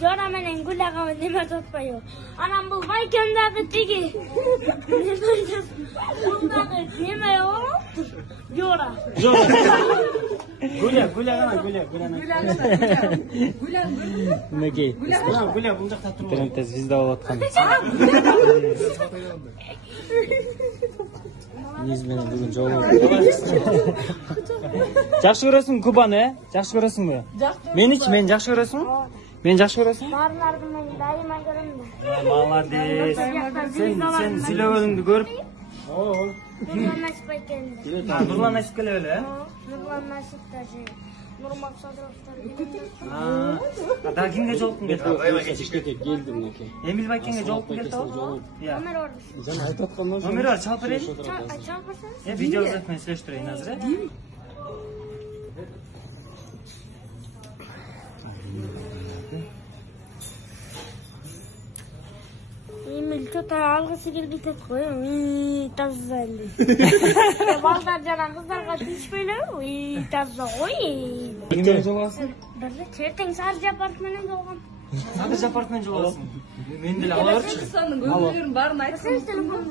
Жора менен Гүл агама неме тотпайбы? Анан бул байкемдагы тиги. Бул дагы неме болуптур? Жора. Гүля Неге? Гүля бул жакта туруп. Интернетте звезда болуп аткан. Биз менен бүгүн жолугуп. Жакшы көрөсүңбү Кубаны, Жакшы көрөсүңбү? Меничи, мени жакшы көрөсүңбү? Мени жакшы көрөсүңбү? Баарыңарды мен дайыма көрөм да. Молодец. Сен сүйлөгөнүңдү көрүп. Нурлан Насип байкемди. Нурлан Насип келе беле, э? Нурлан Насип даже. Нурмат Садыровдор. Да кимге жолуктун келди? Бишкекке келдим эке. Эмил байкеңге жолуктун келди. Номер бар. Жана айтып аткандан Номер бар, чалып берейин. Чалып берсеңиз. Видео менен сүйлөштүрөйүн азыр, э? Эмил что-то алгысы келбей атат го. Таза эле. Балдар жана кыздарга тийишпейлеби? Таза ой. Кимге жолугасың? Бир эртең Саржы апарт менен жолгон. Садыр апартман жолугасың. Мен деле ала берчи. Көңүлдөрүн баарын айтып. Телефон